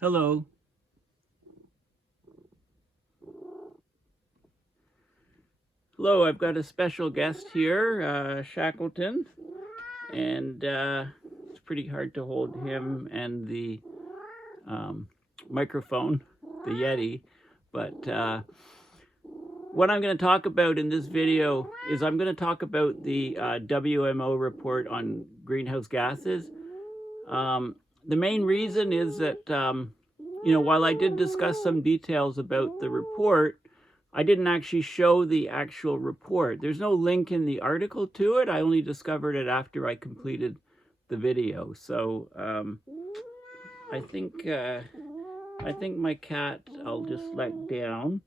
Hello. Hello, I've got a special guest here, Shackleton, and it's pretty hard to hold him and the um, microphone, the Yeti, but what I'm going to talk about in this video is I'm going to talk about the WMO report on greenhouse gases. The main reason is that, while I did discuss some details about the report, I didn't actually show the actual report. There's no link in the article to it. I only discovered it after I completed the video. So I think my cat I'll just let down,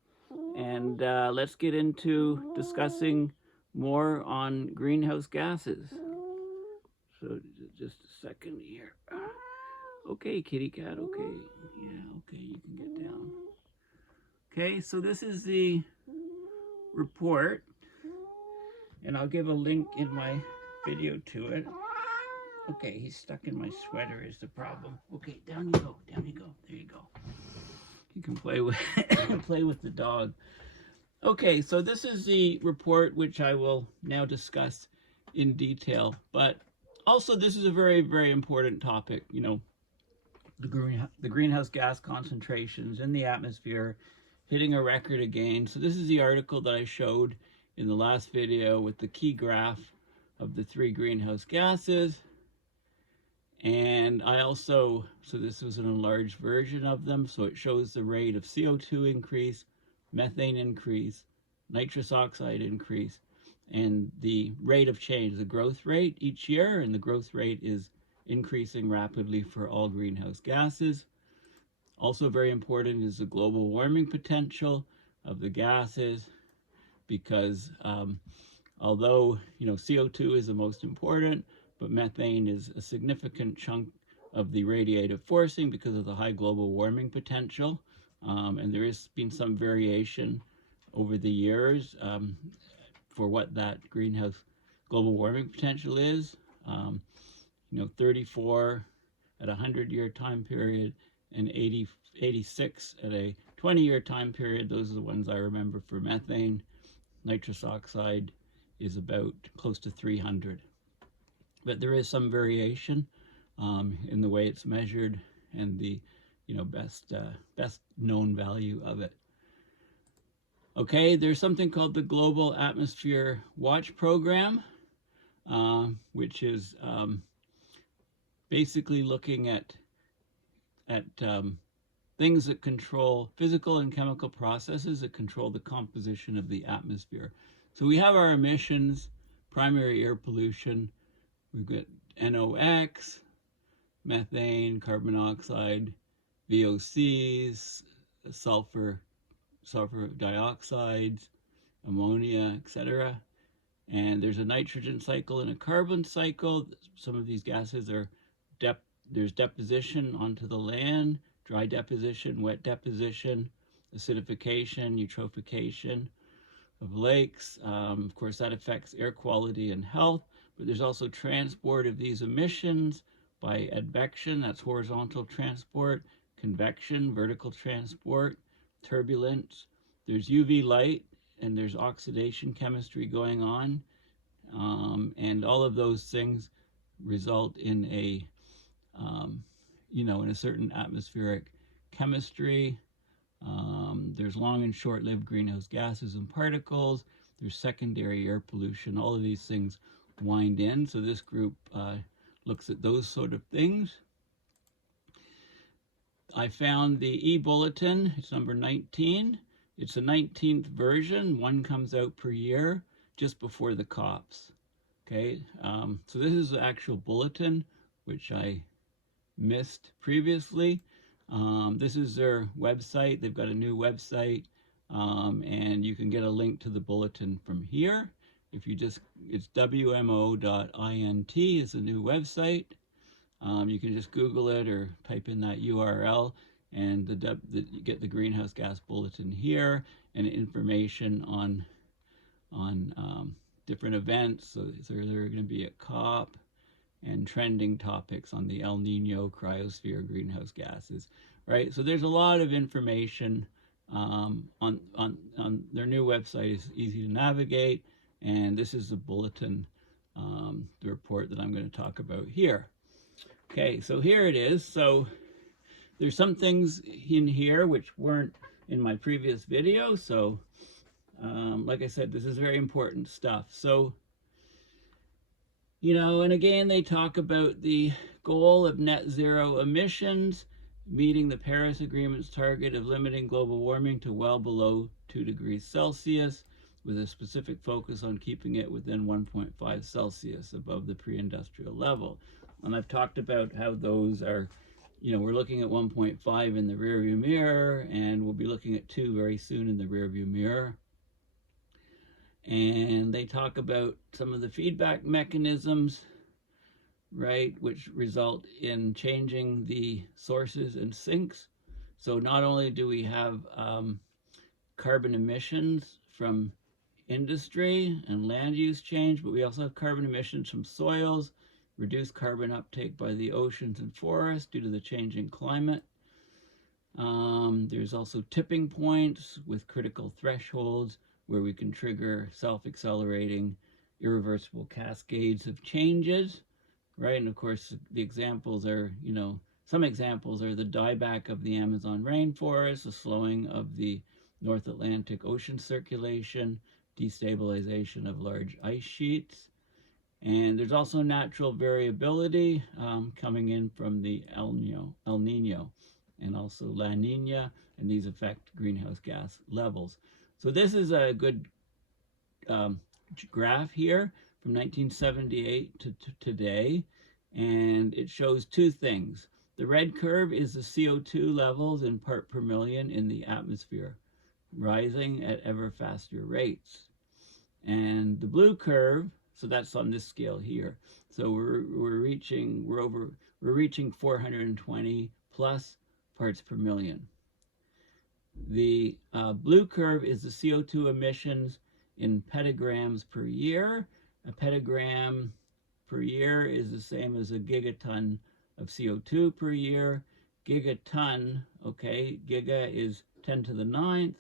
and let's get into discussing more on greenhouse gases. So just a second here. Okay, kitty cat, okay. Yeah, okay, you can get down. Okay, so this is the report, and I'll give a link in my video to it. Okay, he's stuck in my sweater is the problem. Okay, down you go, there you go. You can play with play with the dog. Okay, so this is the report which I will now discuss in detail, but also this is a very, very important topic, the greenhouse gas concentrations in the atmosphere hitting a record again. So this is the article that I showed in the last video with the key graph of the 3 greenhouse gases. And I also, so this was an enlarged version of them, so it shows the rate of CO2 increase, methane increase, nitrous oxide increase, and the rate of change, the growth rate each year, and the growth rate is increasing rapidly for all greenhouse gases. Also very important is the global warming potential of the gases, because although CO2 is the most important, but methane is a significant chunk of the radiative forcing because of the high global warming potential. And there has been some variation over the years for what that greenhouse global warming potential is. 34 at a 100-year time period and 86 at a 20-year time period. Those are the ones I remember for methane. Nitrous oxide is about close to 300. But there is some variation in the way it's measured and the best known value of it. Okay, there's something called the Global Atmosphere Watch Program, which is basically looking at things that control physical and chemical processes that control the composition of the atmosphere. So we have our emissions, primary air pollution. We've got NOx, methane, carbon dioxide, VOCs, sulfur dioxides, ammonia, etc. And there's a nitrogen cycle and a carbon cycle. Some of these gases are there's deposition onto the land, dry deposition, wet deposition, acidification, eutrophication of lakes. Of course, that affects air quality and health, but there's also transport of these emissions by advection, that's horizontal transport, convection, vertical transport, turbulence. There's UV light, and there's oxidation chemistry going on, and all of those things result in a in a certain atmospheric chemistry. There's long and short-lived greenhouse gases and particles. There's secondary air pollution. All of these things wind in. So this group looks at those sort of things. I found the e-bulletin. It's number 19. It's the 19th version. One comes out per year just before the COPs. Okay, so this is the actual bulletin, which I missed previously. This is their website. They've got a new website, and you can get a link to the bulletin from here. If you it's WMO.int is the new website. You can just Google it or type in that URL, and you get the greenhouse gas bulletin here and information on different events. So there are going to be a COP and trending topics on the El Nino, cryosphere, greenhouse gases, right? So there's a lot of information on their new website. Is easy to navigate, and this is the bulletin, the report that I'm going to talk about here. Okay, so here it is. So there's some things in here which weren't in my previous video. So like I said, this is very important stuff. So, you know, and again, they talk about the goal of net zero emissions, meeting the Paris Agreement's target of limiting global warming to well below 2 degrees Celsius, with a specific focus on keeping it within 1.5 Celsius above the pre-industrial level. And I've talked about how those are, you know, we're looking at 1.5 in the rearview mirror, and we'll be looking at 2 very soon in the rearview mirror. And they talk about some of the feedback mechanisms, right, which result in changing the sources and sinks. So not only do we have carbon emissions from industry and land use change, but we also have carbon emissions from soils, reduced carbon uptake by the oceans and forests due to the changing climate. There's also tipping points with critical thresholds where we can trigger self-accelerating, irreversible cascades of changes, right? And of course, the examples are, you know, some examples are the dieback of the Amazon rainforest, the slowing of the North Atlantic Ocean circulation, destabilization of large ice sheets. And there's also natural variability coming in from the El Nino, and also La Nina, and these affect greenhouse gas levels. So this is a good graph here from 1978 to today, and it shows 2 things. The red curve is the CO2 levels in part per million in the atmosphere, rising at ever faster rates. And the blue curve, so that's on this scale here. So we're reaching 420 plus parts per million. The blue curve is the CO2 emissions in petagrams per year. A petagram per year is the same as a gigaton of CO2 per year. Gigaton, okay, giga is 10 to the 9th.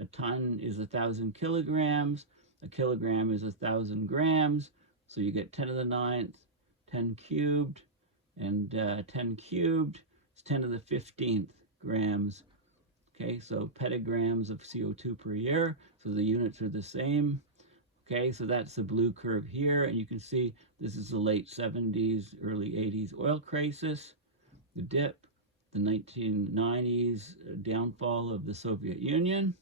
A ton is 1,000 kilograms. A kilogram is 1,000 grams. So you get 10 to the 9th, 10 cubed, and 10 cubed is 10 to the 15th grams. Okay, so petagrams of CO2 per year. So the units are the same. Okay, so that's the blue curve here. And you can see this is the late 70s, early 80s oil crisis, the dip, the 1990s downfall of the Soviet Union,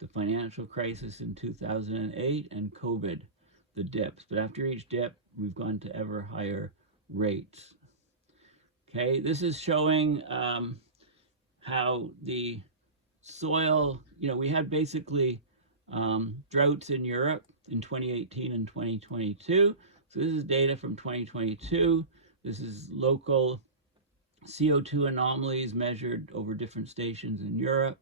the financial crisis in 2008, and COVID, the dips. But after each dip, we've gone to ever higher rates. Okay, this is showing how the soil, you know, we had basically droughts in Europe in 2018 and 2022. So this is data from 2022. This is local CO2 anomalies measured over different stations in Europe.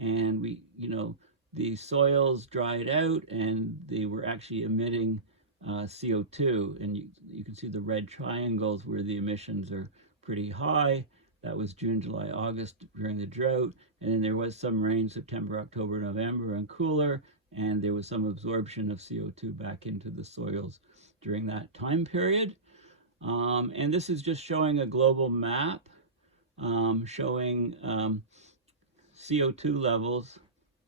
And we, you know, the soils dried out and they were actually emitting CO2. And you can see the red triangles where the emissions are pretty high. That was June, July, August during the drought. And then there was some rain September, October, November, and cooler. And there was some absorption of CO2 back into the soils during that time period. And this is just showing a global map showing CO2 levels,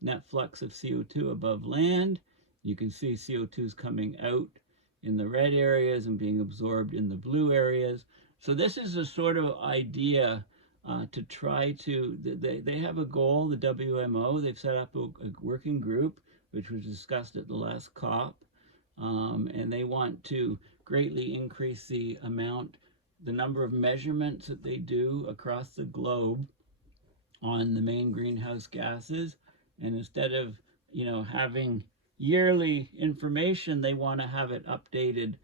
net flux of CO2 above land. You can see CO2 is coming out in the red areas and being absorbed in the blue areas. So this is a sort of idea to try to, they have a goal, the WMO, they've set up a working group, which was discussed at the last COP, and they want to greatly increase the number of measurements that they do across the globe on the main greenhouse gases. And instead of, you know, having yearly information, they want to have it updated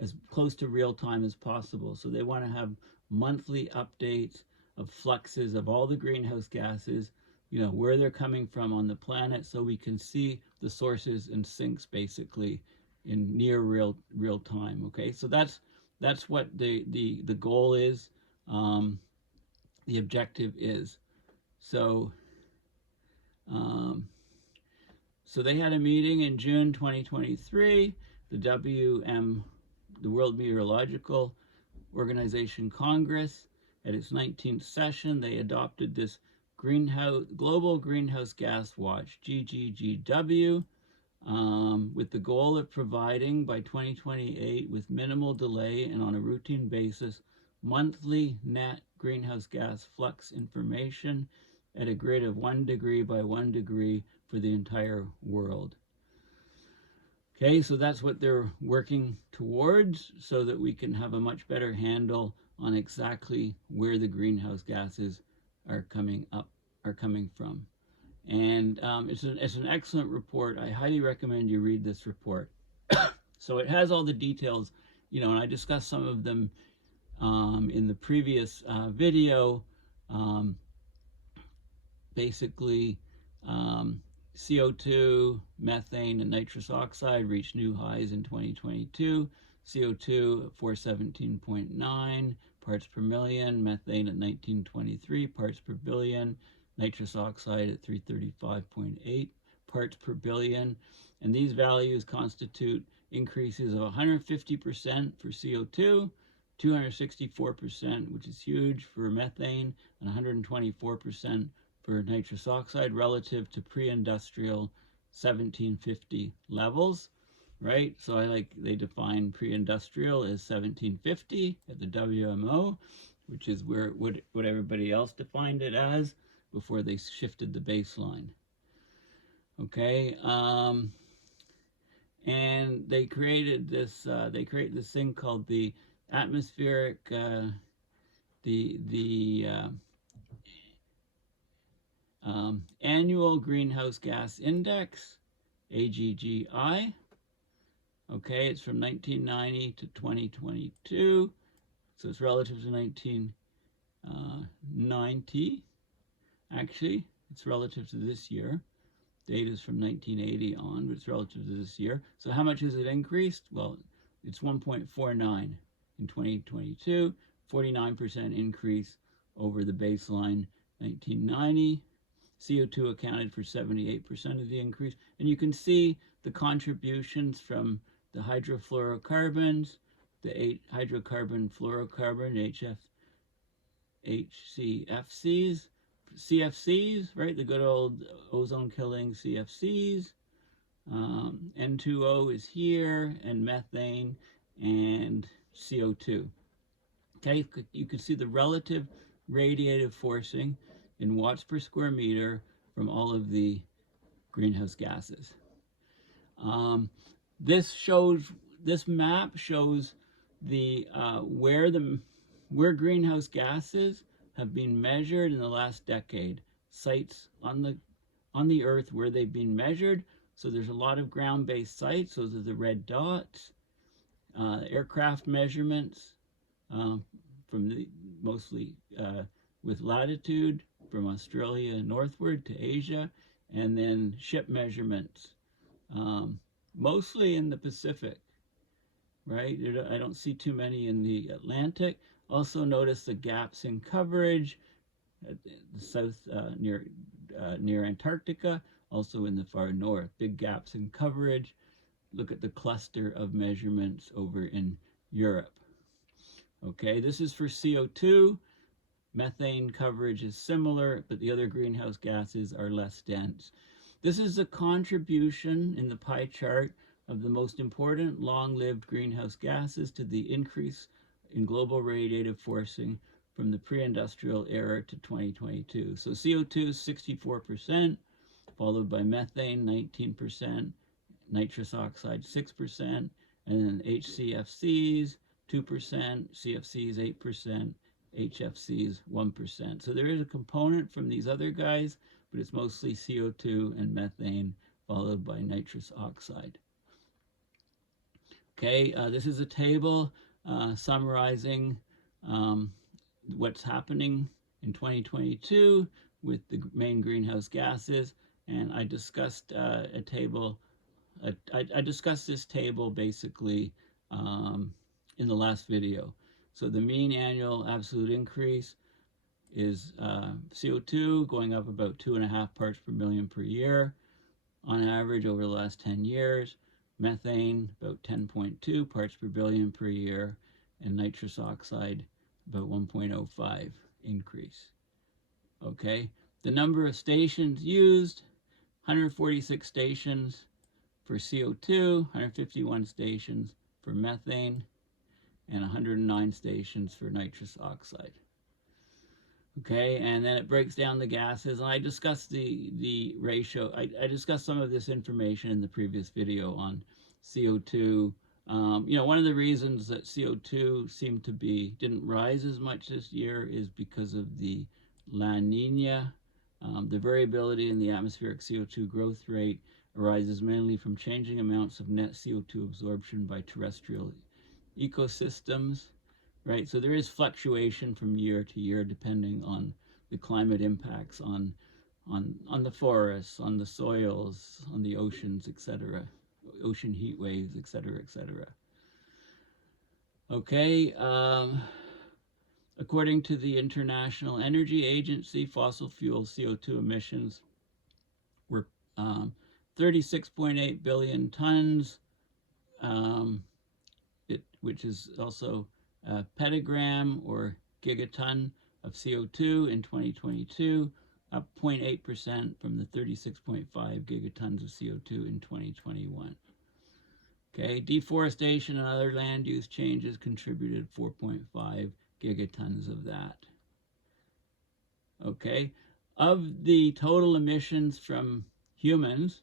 as close to real time as possible. So they want to have monthly updates of fluxes of all the greenhouse gases, you know, where they're coming from on the planet, so we can see the sources and sinks basically in near real time. Okay, so that's that's what the goal is, the objective is. So so they had a meeting in June 2023, the World Meteorological Organization Congress. At its 19th session, they adopted this Global Greenhouse Gas Watch, GGGW, with the goal of providing by 2028, with minimal delay and on a routine basis, monthly net greenhouse gas flux information at a grid of 1 degree by 1 degree for the entire world. Okay, so that's what they're working towards, so that we can have a much better handle on exactly where the greenhouse gases are coming from. And it's an excellent report. I highly recommend you read this report. So it has all the details, and I discussed some of them in the previous video. Basically, CO2, methane, and nitrous oxide reached new highs in 2022. CO2 at 417.9 parts per million, methane at 1923 parts per billion, nitrous oxide at 335.8 parts per billion. And these values constitute increases of 150% for CO2, 264%, which is huge, for methane, and 124% for nitrous oxide relative to pre-industrial 1750 levels, right? So they define pre-industrial as 1750 at the WMO, which is what everybody else defined it as before they shifted the baseline. Okay, and they created this thing called the atmospheric Annual Greenhouse Gas Index, AGGI. Okay, it's from 1990 to 2022, so it's relative to 1990. Actually, it's relative to this year. Data is from 1980 on, but it's relative to this year. So how much has it increased? Well, it's 1.49 in 2022, 49% increase over the baseline 1990. CO2 accounted for 78% of the increase. And you can see the contributions from the hydrofluorocarbons, the 8 hydrocarbon fluorocarbon, HCFCs, CFCs, right? The good old ozone-killing CFCs. N2O is here, and methane, and CO2. Okay, you can see the relative radiative forcing in watts per square meter from all of the greenhouse gases. This map shows the where greenhouse gases have been measured in the last decade. Sites on the Earth where they've been measured. So there's a lot of ground-based sites. Those are the red dots. Aircraft measurements from mostly with latitude from Australia northward to Asia, and then ship measurements, mostly in the Pacific, right? I don't see too many in the Atlantic. Also notice the gaps in coverage at the south near Antarctica, also in the far north, big gaps in coverage. Look at the cluster of measurements over in Europe. Okay, this is for CO2. Methane coverage is similar, but the other greenhouse gases are less dense. This is a contribution in the pie chart of the most important long-lived greenhouse gases to the increase in global radiative forcing from the pre-industrial era to 2022. So CO2 is 64%, followed by methane 19%, nitrous oxide 6%, and then HCFCs 2%, CFCs 8%, HFCs 1%. So there is a component from these other guys, but it's mostly CO2 and methane, followed by nitrous oxide. Okay, this is a table summarizing what's happening in 2022 with the main greenhouse gases, and I discussed I discussed this table basically in the last video. So the mean annual absolute increase is CO2 going up about 2.5 parts per million per year on average over the last 10 years. Methane about 10.2 parts per billion per year, and nitrous oxide about 1.05 increase. Okay, the number of stations used, 146 stations for CO2, 151 stations for methane, and 109 stations for nitrous oxide. Okay, and then it breaks down the gases, and I discussed the ratio. I discussed some of this information in the previous video on CO2. One of the reasons that CO2 didn't rise as much this year is because of the La Nina. The variability in the atmospheric CO2 growth rate arises mainly from changing amounts of net CO2 absorption by terrestrial ecosystems. Right, so there is fluctuation from year to year depending on the climate impacts on the forests, on the soils, on the oceans, etc., ocean heat waves, etc., etc. Okay, according to the International Energy Agency, fossil fuel CO2 emissions were 36.8 billion tons, which is also petagram or gigaton of CO2 in 2022, up 0.8% from the 36.5 gigatons of CO2 in 2021. Okay, deforestation and other land use changes contributed 4.5 gigatons of that. Okay, of the total emissions from humans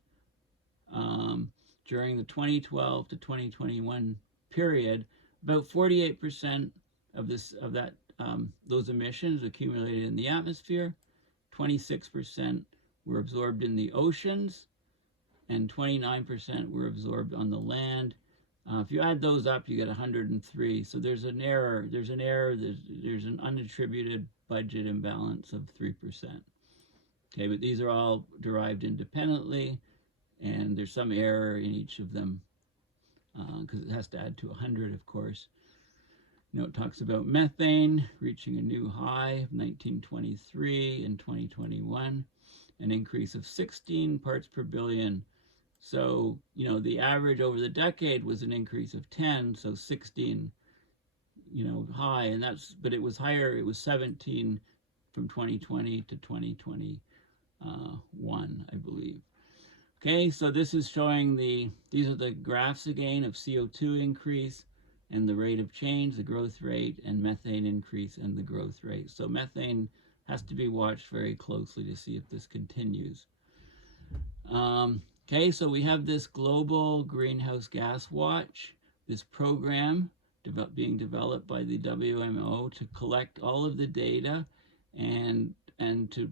during the 2012 to 2021 period, about 48% of those emissions accumulated in the atmosphere, 26% were absorbed in the oceans, and 29% were absorbed on the land. If you add those up, you get 103. So there's an error. There's an unattributed budget imbalance of 3%. Okay, but these are all derived independently, and there's some error in each of them because it has to add to 100, of course. It talks about methane reaching a new high of 1923 in 2021, an increase of 16 parts per billion. So, the average over the decade was an increase of 10, so 16, high, but it was higher, it was 17 from 2020 to 2021, I believe. Okay, so this is showing these are the graphs again of CO2 increase and the rate of change, the growth rate, and methane increase and the growth rate. So methane has to be watched very closely to see if this continues. Okay, so we have this global greenhouse gas watch, this program being developed by the WMO to collect all of the data and to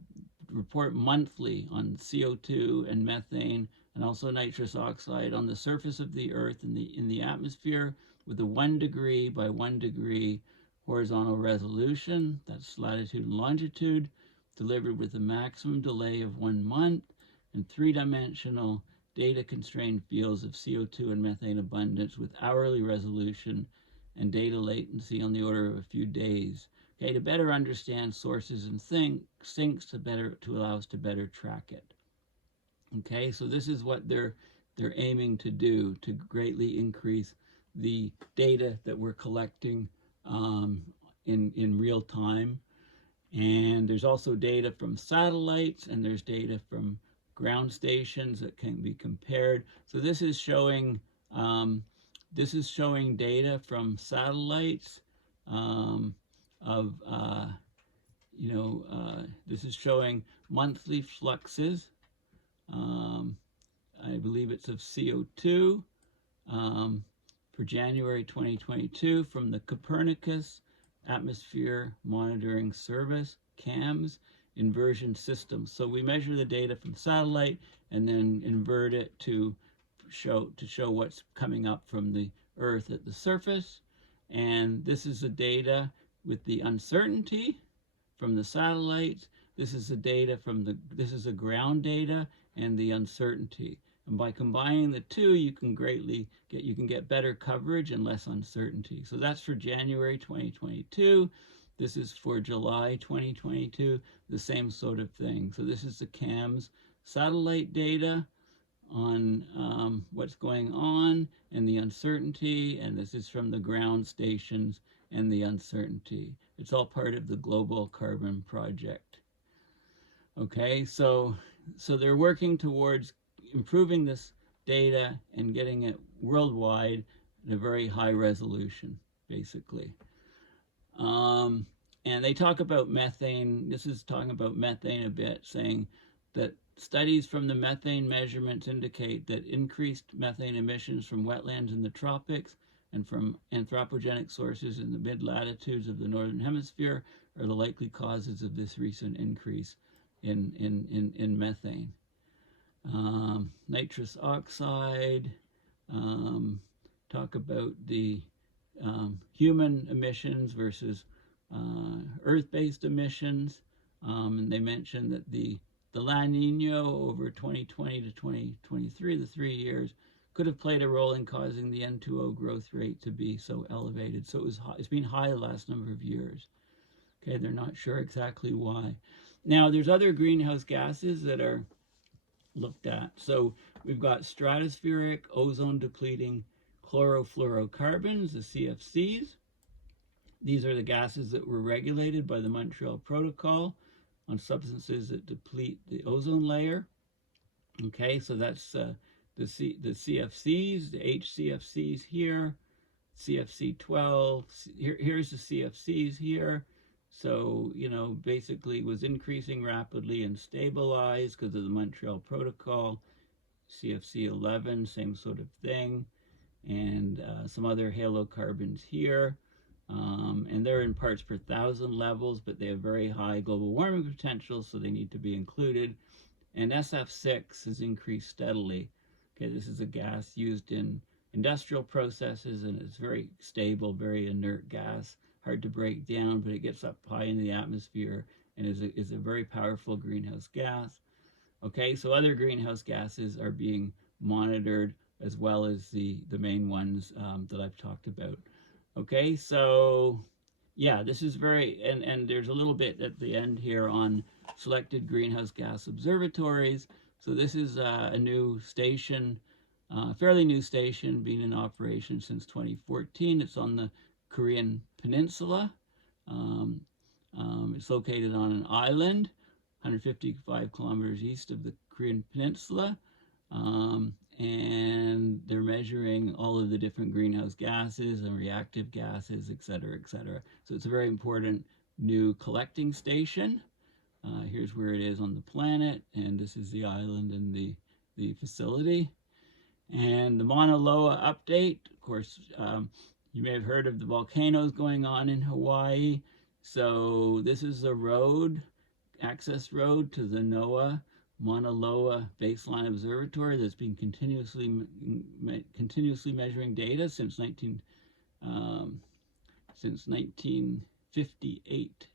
report monthly on CO2 and methane and also nitrous oxide on the surface of the Earth in the atmosphere with a 1 degree by 1 degree horizontal resolution, that's latitude and longitude, delivered with a maximum delay of 1 month, and 3-dimensional data-constrained fields of CO2 and methane abundance with hourly resolution and data latency on the order of a few days. Okay, to better understand sources and sinks to allow us to better track it. Okay, so this is what they're aiming to do to greatly increase the data that we're collecting in real time. And there's also data from satellites, and there's data from ground stations that can be compared. So this is showing data from satellites this is showing monthly fluxes. I believe it's of CO2 for January 2022 from the Copernicus Atmosphere Monitoring Service, CAMS, inversion system. So we measure the data from satellite and then invert it to show what's coming up from the Earth at the surface. And this is the data with the uncertainty from the satellites. This is the data this is the ground data and the uncertainty. And by combining the two, you can get better coverage and less uncertainty. So that's for January 2022. This is for July 2022, the same sort of thing. So this is the CAMS satellite data on what's going on and the uncertainty, and this is from the ground stations and the uncertainty. It's all part of the Global Carbon Project. Okay, so they're working towards improving this data and getting it worldwide at a very high resolution, basically. And they talk about methane. This is talking about methane a bit, saying that studies from the methane measurements indicate that increased methane emissions from wetlands in the tropics and from anthropogenic sources in the mid-latitudes of the Northern Hemisphere are the likely causes of this recent increase in methane. Nitrous oxide, talk about the human emissions versus earth-based emissions, and they mentioned that the La Nina over 2020 to 2023, the 3 years, could have played a role in causing the N2O growth rate to be so elevated. So it's been high the last number of years. Okay, they're not sure exactly why. Now, there's other greenhouse gases that are looked at. So we've got stratospheric ozone-depleting chlorofluorocarbons, the CFCs. These are the gases that were regulated by the Montreal Protocol on substances that deplete the ozone layer. Okay, so that's the CFCs, the HCFCs here, CFC12. Here's the CFCs here. So, you know, basically was increasing rapidly and stabilized because of the Montreal Protocol. CFC11, same sort of thing. And some other halocarbons here. And they're in parts per thousand levels, but they have very high global warming potential, so they need to be included. And SF6 has increased steadily. Okay, this is a gas used in industrial processes, and it's very stable, very inert gas, hard to break down, but it gets up high in the atmosphere and is a very powerful greenhouse gas. Okay, so other greenhouse gases are being monitored as well as the main ones that I've talked about. Okay, so yeah, this is very, and there's a little bit at the end here on selected greenhouse gas observatories. So this is a new station, fairly new station, being in operation since 2014. It's on the Korean Peninsula. It's located on an island, 155 kilometers east of the Korean Peninsula. And they're measuring all of the different greenhouse gases and reactive gases, et cetera, et cetera. So it's a very important new collecting station. Here's where it is on the planet, and this is the island and the facility. And the Mauna Loa update, of course, you may have heard of the volcanoes going on in Hawaii. So this is a road, access road to the NOAA Mauna Loa Baseline Observatory that's been continuously measuring data since 1958.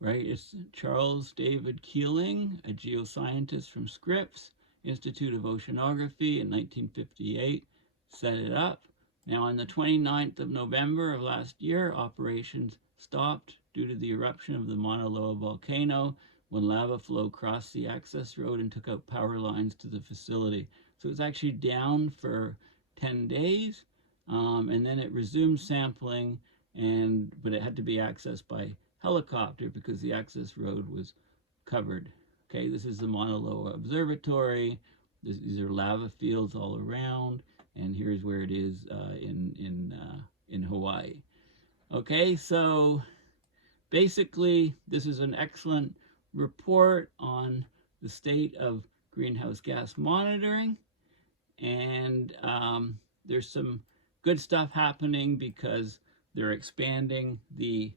Right? It's Charles David Keeling, a geoscientist from Scripps Institute of Oceanography in 1958, set it up. Now, on the 29th of November of last year, operations stopped due to the eruption of the Mauna Loa volcano when lava flow crossed the access road and took out power lines to the facility. So it's actually down for 10 days, and then it resumed sampling, but it had to be accessed by helicopter because the access road was covered. Okay, this is the Mauna Loa Observatory. These are lava fields all around, and here's where it is in Hawaii. Okay, so basically, this is an excellent report on the state of greenhouse gas monitoring, and there's some good stuff happening because they're expanding the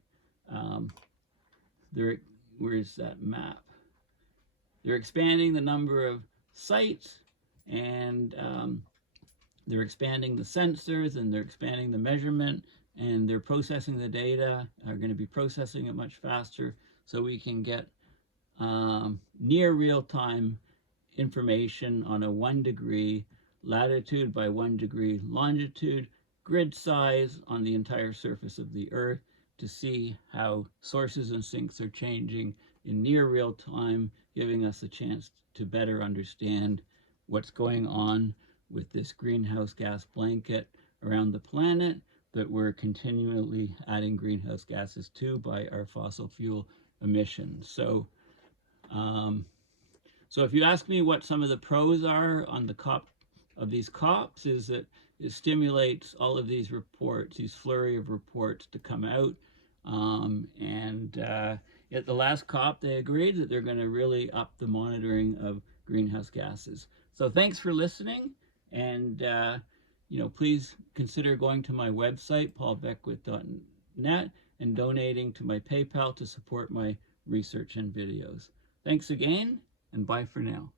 where's that map? They're expanding the number of sites, and they're expanding the sensors, and they're expanding the measurement, and they're processing the data, are going to be processing it much faster so we can get near real-time information on a 1 degree latitude by 1 degree longitude grid size on the entire surface of the Earth to see how sources and sinks are changing in near real time, giving us a chance to better understand what's going on with this greenhouse gas blanket around the planet that we're continually adding greenhouse gases to by our fossil fuel emissions. So if you ask me what some of the pros are on the these COPs, is that it stimulates all of these reports, these flurry of reports to come out. At the last COP, they agreed that they're going to really up the monitoring of greenhouse gases. So thanks for listening, and please consider going to my website, paulbeckwith.net, and donating to my PayPal to support my research and videos. Thanks again, and bye for now.